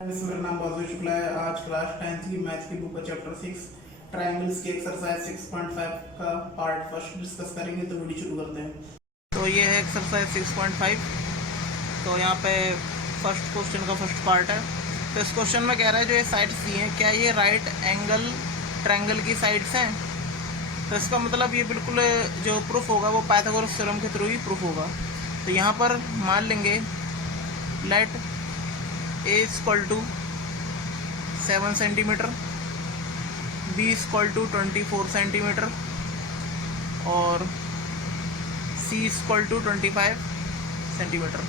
मेरा नाम बाजू शुक्ला है। आज क्लास 10th की मैथ्स की बुक का चैप्टर 6 ट्रायंगल्स की एक्सरसाइज 6.5 का पार्ट फर्स्ट डिस्कस करेंगे, तो वीडियो शुरू करते हैं। तो ये है एक्सरसाइज 6.5। तो यहाँ पे फर्स्ट क्वेश्चन का फर्स्ट पार्ट है। तो इस क्वेश्चन में कह रहा है जो ये साइड्स दी हैं, क्या ये राइट एंगल ट्रायंगल की साइड्स हैं? तो इसका मतलब ये बिल्कुल जो प्रूफ होगा वो पाइथागोरस थ्योरम के थ्रू ही प्रूफ होगा। तो यहाँ पर मान लेंगे let A equal to 7 centimetre, B equal to 24 centimetre और सी इक्वल टू 25 सेंटीमीटर।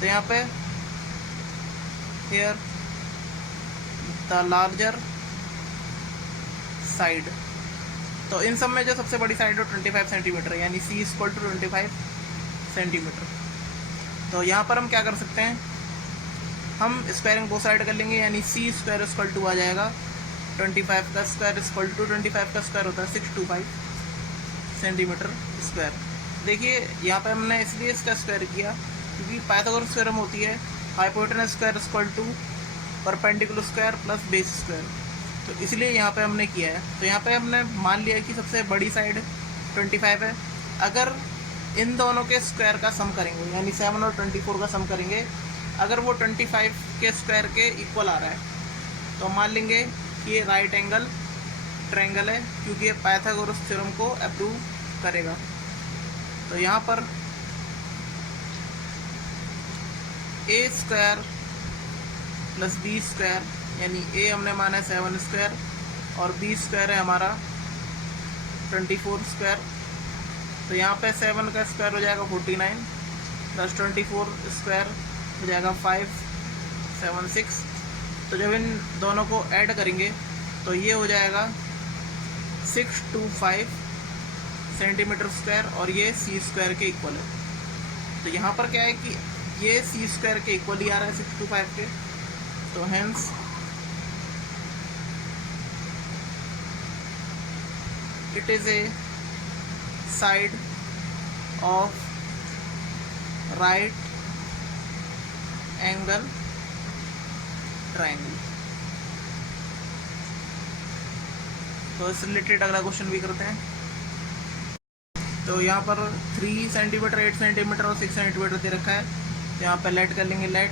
तो यहाँ पे हेयर द लार्जर साइड, तो इन सब में जो सबसे बड़ी साइड है 25 सेंटीमीटर, यानी सी इक्वल टू 25 सेंटीमीटर। तो यहाँ पर हम क्या कर सकते हैं, हम स्क्वायरिंग दो साइड कर लेंगे, यानी सी स्क्वायर इक्वल टू आ जाएगा 25 का स्क्वायर इक्वल टू 25 का स्क्वायर होता है 625 सेंटीमीटर स्क्वायर। देखिए यहाँ पे हमने इसलिए इसका स्क्वायर किया क्योंकि पाइथागोरस थ्योरम होती है hypotenuse square equal to perpendicular square plus base square, तो इसलिए यहाँ पे हमने किया है। तो यहाँ पे हमने मान लिया कि सबसे बड़ी साइड 25 है। अगर इन दोनों के स्क्वायर का सम करेंगे, यानी 7 और 24 का सम करेंगे, अगर वो 25 के स्क्वायर के इक्वल आ रहा है तो मान लेंगे कि ये राइट एंगल ट्रायंगल है, क्योंकि ये पाइथागोरस थ्योरम को अप्रूव करेगा। तो यहाँ पर ए स्क्वायर प्लस बी स्क्वायर, यानी ए हमने माना है 7 स्क्वायर और बी स्क्वायर है हमारा 24 स्क्वायर। तो यहाँ पे 7 का स्क्वायर हो जाएगा 49 प्लस 24 स्क्वायर हो जाएगा 576। तो जब इन दोनों को ऐड करेंगे तो ये हो जाएगा 625 सेंटीमीटर स्क्वायर और ये सी स्क्वायर के इक्वल है। तो यहाँ पर क्या है कि ये सी स्क्वायर के इक्वल ही आ रहा है 625 के, तो hence it is a side of right angle triangle. तो इससे रिलेटेड अगला क्वेश्चन भी करते हैं। तो यहाँ पर 3 सेंटीमीटर 8 सेंटीमीटर और 6 सेंटीमीटर दे रखा है। तो यहाँ पर लेट कर लेंगे, let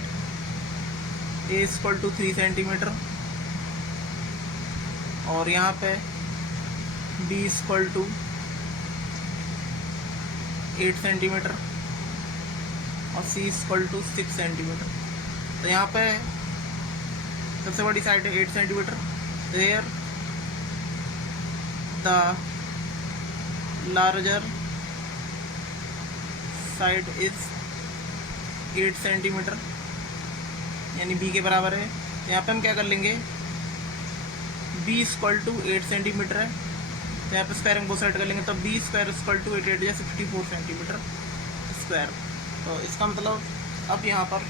A equal to 3 centimetre और यहाँ पे बी इक्वल टू 8 सेंटीमीटर और सी इक्वल टू 6 सेंटीमीटर। तो यहाँ पे सबसे बड़ी साइड है 8 centimetre. There the larger side is 8 centimetre, यानी बी के बराबर है। तो यहाँ पे हम क्या कर लेंगे, बी इक्वल टू 8 सेंटीमीटर है, तो यहाँ पे स्क्वायरिंग को साइड कर लेंगे, तो बी स्क्वायर इक्वल टू 8 8 या 64 सेंटीमीटर स्क्वायर। तो इसका मतलब अब यहाँ पर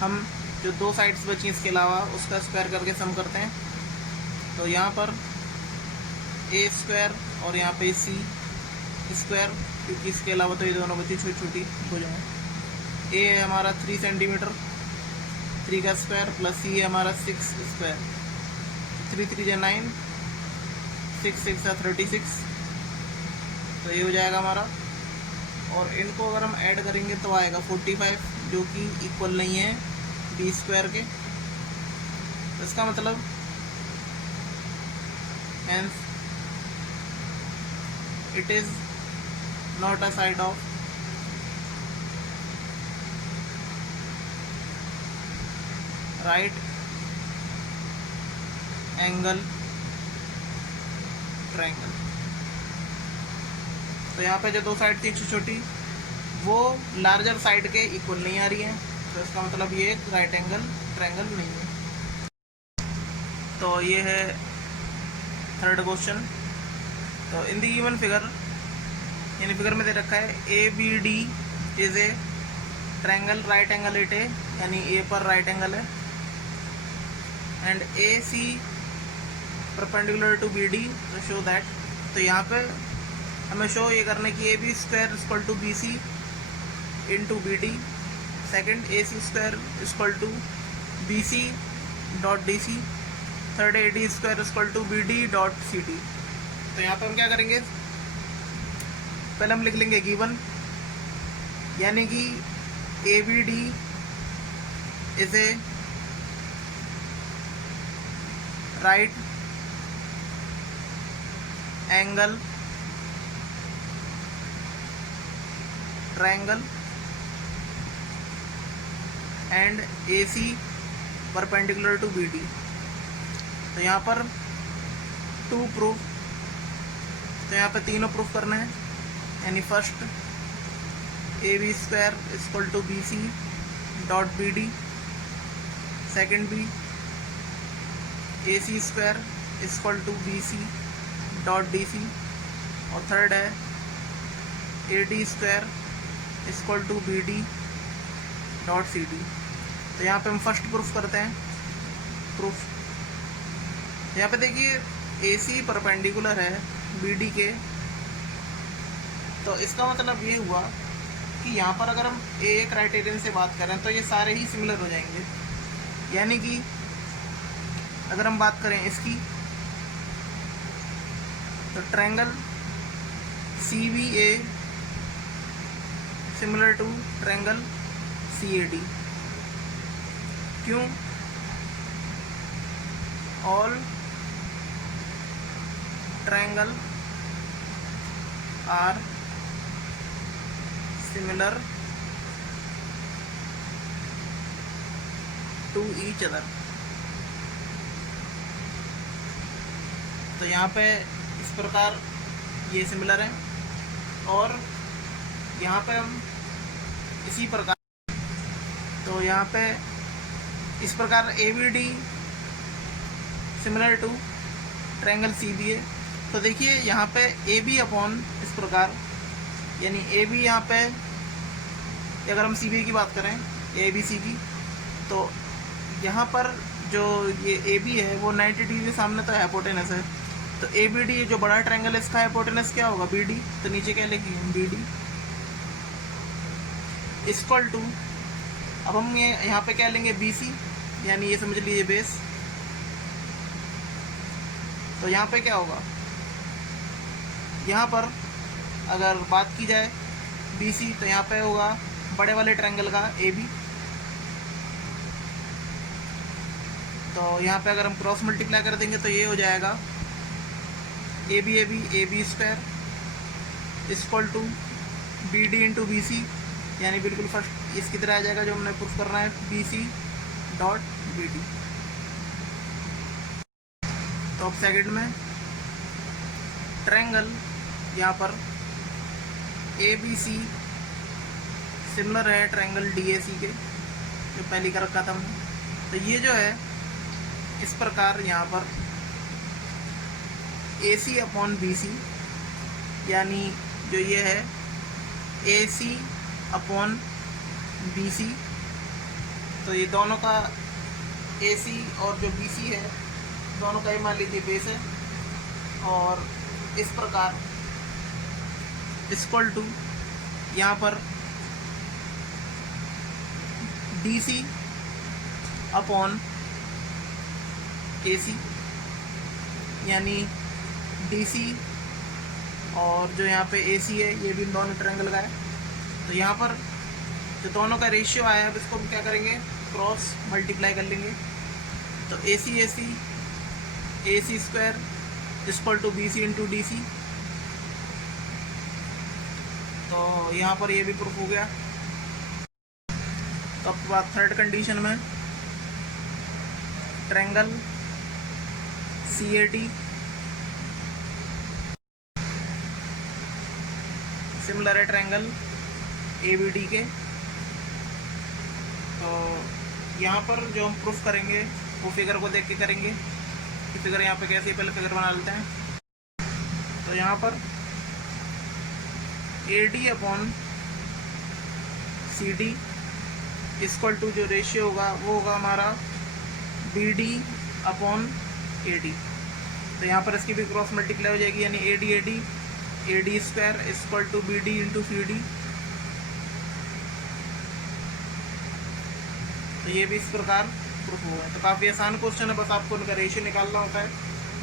हम जो दो साइड्स बची इसके अलावा उसका स्क्वायर करके सम करते हैं। तो यहाँ पर ए स्क्वायर और यहाँ पे सी स्क्वायर, क्योंकि इसके अलावा तो ये दोनों बची छोटी छोटी हो जाए। ए है हमारा 3 सेंटीमीटर, 3 का स्क्वायर प्लस सी है हमारा 6 स्क्वायर, 3 3 या 9, 6 6 या 36। तो ये हो जाएगा हमारा, और इनको अगर हम ऐड करेंगे तो आएगा 45, जो कि इक्वल नहीं है बी स्क्वायर के। तो इसका मतलब hence it is not a side of right angle triangle. तो यहाँ पे जो दो साइड थी छोटी वो लार्जर साइड के इक्वल नहीं आ रही है, तो इसका मतलब ये राइट एंगल ट्रायंगल नहीं है। तो ये है थर्ड क्वेश्चन। तो इन द गिवन फिगर, यानी फिगर में दे रखा है A B D is a triangle right angle at A, यानी ए पर राइट एंगल है, and A C perpendicular to B D to show that. तो यहाँ पे हमें शो ये करने की A B square equal to B C into B D second A C square equal to B C dot D C, third A D square equal to B D dot C D. तो यहाँ पर हम क्या करेंगे, पहले हम लिख लेंगे गिवन, यानी कि A B D is a right angle triangle and A C perpendicular to B D. तो यहाँ पर टू प्रूफ, तो यहाँ पे तीनों प्रूफ करना है, यानी first A B square equal to B C dot B D, second B A C square equal to B C dot D C, और थर्ड है A D square equal to B D dot C D. तो यहाँ पे हम first proof करते हैं। Proof यहाँ पे देखिए ए सी परपेंडिकुलर है बी डी के, तो इसका मतलब ये हुआ कि यहाँ पर अगर हम ए क्राइटेरियन से बात करें तो ये सारे ही सिमिलर हो जाएंगे। यानी कि अगर हम बात करें इसकी, तो triangle C B A similar to triangle C A D. क्यों? All triangle are similar to each other. तो यहाँ पे इस प्रकार ये सिमिलर है, और यहाँ पे हम इसी प्रकार, तो यहाँ पे इस प्रकार A B D similar to triangle C B A. तो देखिए यहाँ पे ए बी अपॉन इस प्रकार, यानी ए बी यहाँ पे, अगर हम सी बी की बात करें ए बी सी की, तो यहाँ पर जो ये ए बी है वो 90 डिग्री के सामने तो हाइपोटेनस है, तो ए बी डी जो बड़ा ट्रायंगल है इसका हाइपोटेनस क्या होगा, बी डी। तो नीचे क्या लिखेंगे, बी डी इक्वल टू, अब हम ये यहाँ पे क्या लेंगे, बी सी, यानी ये समझ लीजिए बेस। तो यहाँ पे क्या होगा, यहाँ पर अगर बात की जाए बी सी, तो यहाँ पे होगा बड़े वाले ट्रायंगल का ए बी। तो यहाँ पे अगर हम क्रॉस मल्टीप्लाई कर देंगे तो ये हो जाएगा A B square equal to B D into B C, यानी बिल्कुल फर्स्ट इसकी तरह आ जाएगा जो हमने प्रूफ करना है, B C dot B D. तो अब सेकंड में ट्रायंगल यहाँ पर ए बी सी सिमिलर है ट्रायंगल डी ए सी के, जो पहले कर रखा था हमने। तो ये जो है इस प्रकार यहाँ पर ए सी अपॉन बी सी, यानी जो ये है ए सी अपॉन बी सी, तो ये दोनों का ए सी और जो बी सी है दोनों का ही मान लीजिए बेस है, और इस प्रकार इक्वल टू यहाँ पर डी सी अपॉन ए सी, यानी डी सी और जो यहाँ पे ए सी है ये भी दोनों ट्रायंगल का है। तो यहाँ पर जो दोनों का रेशियो आया है अब इसको हम क्या करेंगे, क्रॉस मल्टीप्लाई कर लेंगे। तो A C square equal to B C into D C. तो यहाँ पर ये भी प्रूफ हो गया। तो अब बात थर्ड कंडीशन में, triangle C A D similar है ट्रायंगल ए बी डी के। तो यहाँ पर जो हम प्रूफ करेंगे वो फिगर को देख के करेंगे कि फिगर यहाँ पे कैसे, पहले फिगर बना लेते हैं। तो यहाँ पर A D upon C D equal to जो रेशियो होगा वो होगा हमारा B D upon A D. तो यहाँ पर इसकी भी क्रॉस मल्टीप्लाई हो जाएगी, यानी A D square equal to B D into C D. तो ये भी इस प्रकार प्रूफ हुआ है। तो काफ़ी आसान क्वेश्चन है, बस आपको उनका रेशियो निकालना होता है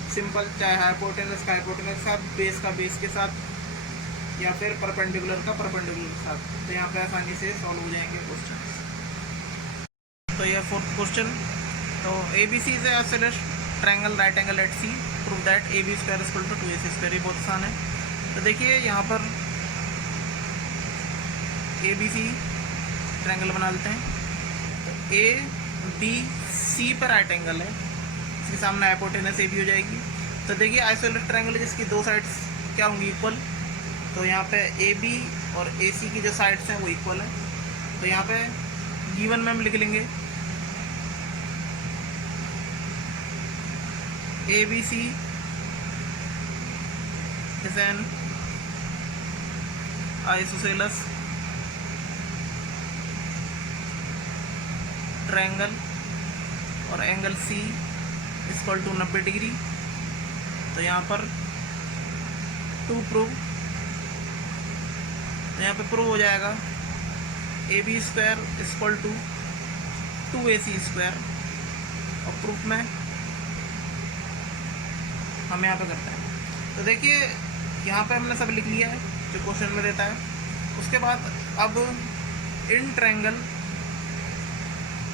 सिंपल, चाहे हाइपोटेनस का हाइपोटेनस के साथ, बेस का बेस के साथ, या फिर परपेंडिकुलर का परपेंडिकुलर के साथ। तो यहाँ पे आसानी से सॉल्व हो जाएंगे क्वेश्चन। तो यह फोर्थ क्वेश्चन। तो A B C is a triangle right angle at C, prove that A B square equal to 2ac square. ये बहुत आसान है। तो देखिए यहाँ पर ए बी सी ट्रायंगल बना लेते हैं। तो ए बी सी पर राइट एंगल है, इसके सामने हाइपोटेनस ए बी हो जाएगी। तो देखिए आइसोलेटेड ट्रायंगल है जिसकी दो साइड्स क्या होंगी, इक्वल। तो यहाँ पे ए बी और ए सी की जो साइड्स हैं वो इक्वल है। तो यहाँ पे गिवन में हम लिख लेंगे A B C is an isosceles triangle और angle C equal to 90 degree. तो यहाँ पर टू प्रूव, तो यहाँ पे प्रूव हो जाएगा A B square equal to 2ac square. और प्रूफ में हम यहाँ पे करते हैं। तो देखिए यहाँ पे हमने सब लिख लिया है जो क्वेश्चन में देता है। उसके बाद अब इन ट्रायंगल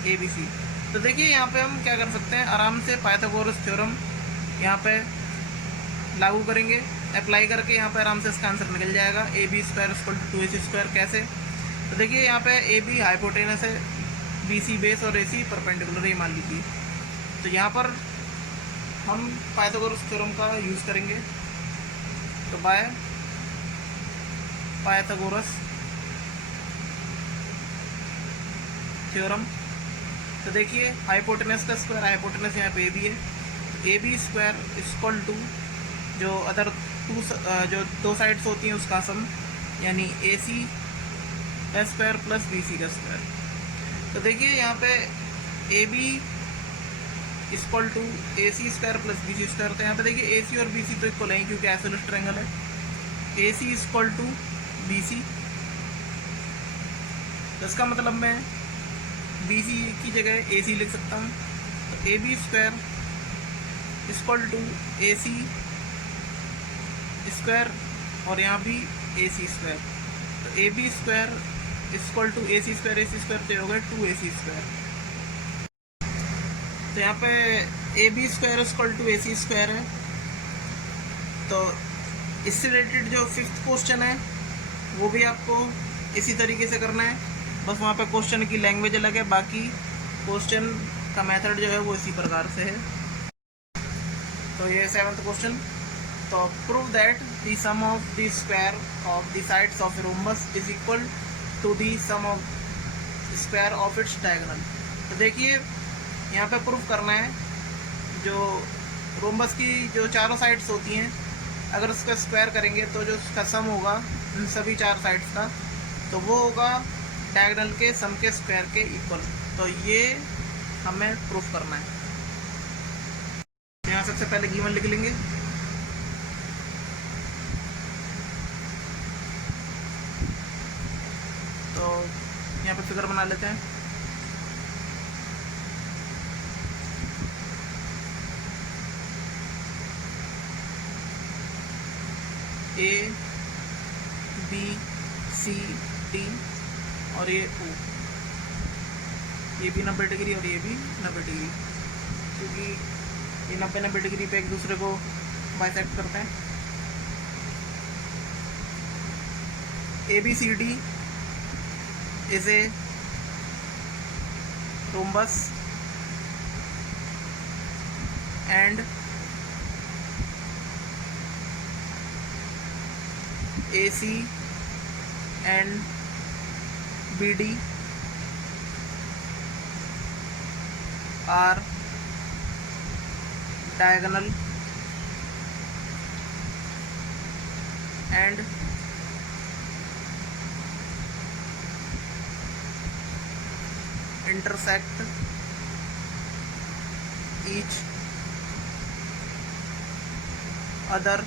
ए बी सी, तो देखिए यहाँ पे हम क्या कर सकते हैं, आराम से पाइथागोरस थ्योरम यहाँ पे लागू करेंगे, अप्लाई करके यहाँ पे आराम से इसका आंसर निकल जाएगा। A B square equal to 2ac square कैसे। तो देखिए यहाँ पे ए बी हाइपोटेनस है, बी सी बेस और ए सी परपेंडिकुलर, ये मान लीजिए। तो यहाँ पर हम पाइथागोरस थ्योरम का यूज़ करेंगे। तो बाय पाइथागोरस थ्योरम, तो देखिए हाइपोटेनस का स्क्वायर, हाइपोटेनस यहाँ पे ए बी है, A B square equal to जो अदर जो दो साइड्स होती हैं उसका सम, यानी ए सी का स्क्वायर प्लस बी सी का स्क्वायर। तो देखिए यहाँ पे A B equal to A C square plus B C square. तो यहाँ पे देखिए ए सी और बी सी तो इक्वल है क्योंकि आइसोलेटेड ट्रायंगल है। ए सी इक्वल टू बी सी, तो इसका मतलब मैं बी सी की जगह ए सी लिख सकता हूँ। तो A B square equal to A C square और यहाँ भी ए सी स्क्वायर। तो A B square equal to A C square तो हो गया 2ac स्क्वायर। तो यहाँ पे A B square equal to A C square है। तो इससे रिलेटेड जो फिफ्थ क्वेश्चन है वो भी आपको इसी तरीके से करना है, बस वहाँ पे क्वेश्चन की लैंग्वेज अलग है, बाकी क्वेश्चन का मेथड जो है वो इसी प्रकार से है। तो ये 7th क्वेश्चन। तो prove that the sum of the square of the sides of rhombus is equal to the sum of square of its diagonal. तो देखिए यहाँ पे प्रूफ करना है जो रोम्बस की जो चारों साइड्स होती हैं, अगर उसका स्क्वायर करेंगे तो जो उसका सम होगा इन सभी चार साइड्स का, तो वो होगा डायगोनल के सम के स्क्वायर के इक्वल। तो ये हमें प्रूफ करना है। यहाँ सबसे पहले गिवन लिख लेंगे। तो यहाँ पे फिगर बना लेते हैं। ए बी सी डी और ये ओ, ये भी 90 डिग्री और ये भी 90 डिग्री, क्योंकि ये 90 डिग्री पे एक दूसरे को बाइसेक्ट करते हैं। A B C D is a rhombus and AC and BD are diagonal and intersect each other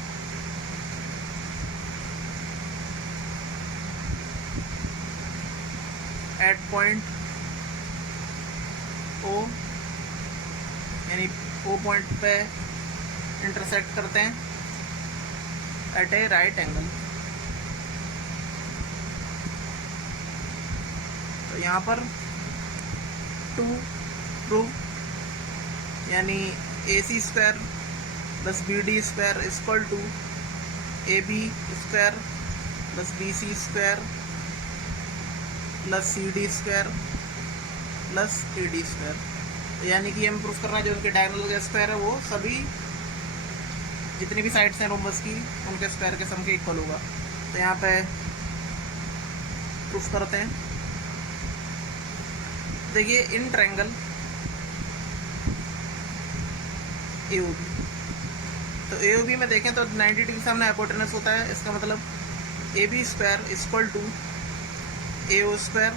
at point ओ यानी ओ पॉइंट पे इंटरसेक्ट करते हैं एट ए राइट एंगल। तो यहाँ पर टू प्रूव यानी A C square plus B D square equal to A B square plus B C square plus C D square plus A D square. यानी कि हमें प्रूफ करना है जो उनके डायगोनल का स्क्वायर है वो सभी जितनी भी साइड्स हैं रोम्बस की उनके स्क्वायर के सम के इक्वल होगा। तो यहाँ पे प्रूफ करते हैं। देखिए in triangle A O B, तो ए ओ बी में देखें तो 90 डिग्री सामने हाइपोटेनस होता है। इसका मतलब A B square equal to A O square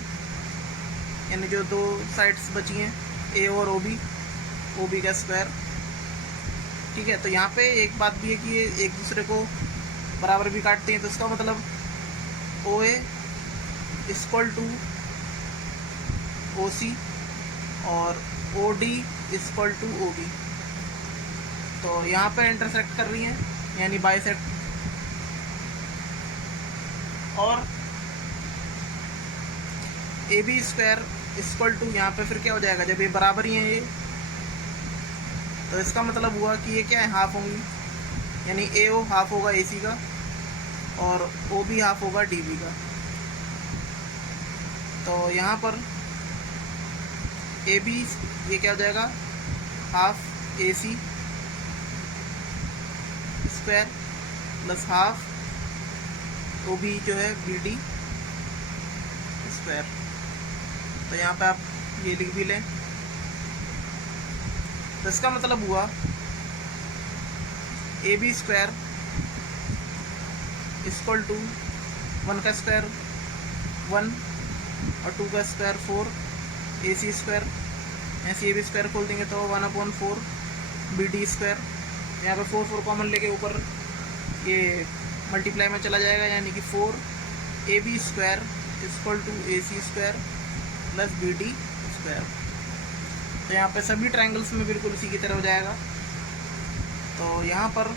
यानी जो दो साइड्स बची हैं ए और ओ बी का स्क्वायर। ठीक है, तो यहाँ पे एक बात भी है कि ये एक दूसरे को बराबर भी काटते हैं। तो इसका मतलब ओ ए इक्वल टू ओ सी और O D equal to O B. तो यहाँ पे इंटरसेक्ट कर रही हैं यानी बाइसेक्ट। और A B square equal to यहाँ पे फिर क्या हो जाएगा, जब ये बराबर ही है ये तो इसका मतलब हुआ कि ये क्या है, हाफ होंगी। यानी ए ओ हाफ होगा ए सी का और ओ बी हाफ होगा डी बी का। तो यहाँ पर ए बी ये क्या हो जाएगा, half A C square plus half O B जो है बी डी स्क्वायर। तो यहाँ पे आप ये लिख भी लें। तो इसका मतलब हुआ A B square equal to 1 का स्क्वायर 1 और 2 का स्क्वायर 4 ए सी स्क्वायर। ऐसे ए बी स्क्वायर खोल देंगे तो 1/4 बी डी स्क्वायर। यहाँ पे 4 कॉमन लेके ऊपर ये मल्टीप्लाई में चला जाएगा यानी कि 4 A B square equal to A C square plus B D square. तो यहाँ पे सभी ट्रायंगल्स में बिल्कुल उसी की तरह हो जाएगा। तो यहाँ पर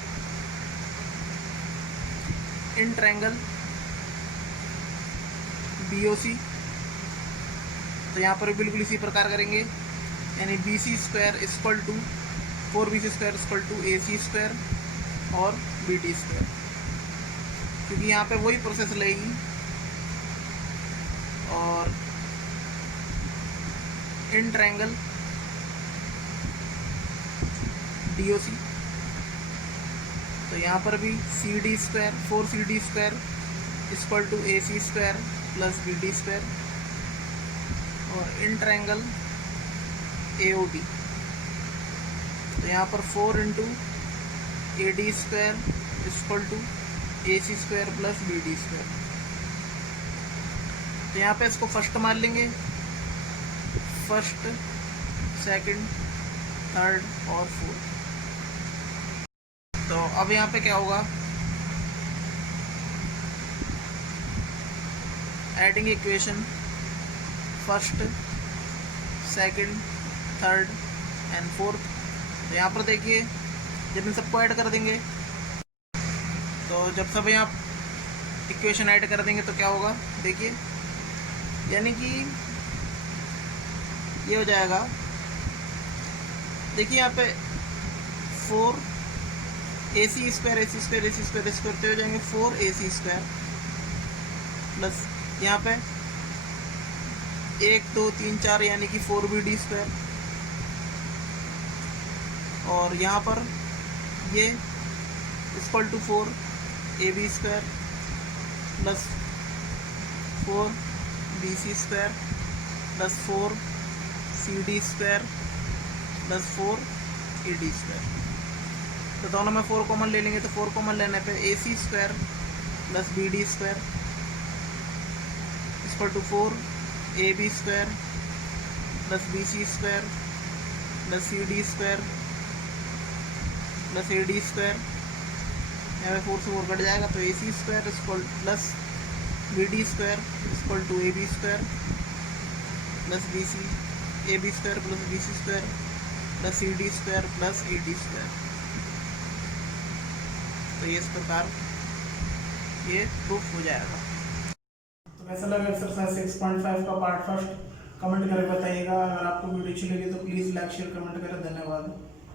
इन ट्रायंगल बी ओ सी, तो यहाँ पर बिल्कुल इसी प्रकार करेंगे यानी B C square equal to 4bc square equal to A C square और बी डी स्क्वायर, क्योंकि यहाँ पे वही प्रोसेस लगेगी। और इन ट्रायंगल डी ओ सी, तो यहाँ पर भी C D square 4cd square equal to A C square plus B D square. और इन ट्रायंगल ए ओ डी, तो यहाँ पर 4 into A D square equal to A C square plus B D square. तो यहाँ पे इसको first मान लेंगे, फर्स्ट सेकंड थर्ड और फोर्थ। तो अब यहाँ पे क्या होगा, adding equation first second third and fourth. तो यहाँ पर देखिए जब इन सबको ऐड कर देंगे, तो जब सब यहाँ इक्वेशन ऐड कर देंगे तो क्या होगा, देखिए यानी कि ये हो जाएगा। देखिए यहाँ पे 4 ए सी स्क्वायर ए सी स्क्वायर ए सी स्क्वायर स्क्वायर हो जाएंगे 4 ए सी स्क्वायर प्लस यहाँ पे 1 2 3 4 यानी कि 4 बी डी स्क्वायर। और यहाँ पर ये equal to 4 A B square plus 4 B C square plus 4 C D square plus 4 A D square. तो दोनों में 4 कॉमन ले लेंगे, तो 4 कॉमन लेने पे A C square plus B D square equal to 4 A B square plus B C square plus C D square plus A D square. यहाँ पे 4 से 4 कट जाएगा, तो A C square equal plus B D square equal to A B square plus B C A B square plus B C square plus C D square plus A D square. तो ये इस प्रकार ये proof हो जाएगा। तो कैसा लगा एक्सरसाइज 6.5 का पार्ट फर्स्ट, कमेंट करके बताइएगा। अगर आपको वीडियो अच्छी लगी तो प्लीज़ लाइक शेयर कमेंट करें। धन्यवाद।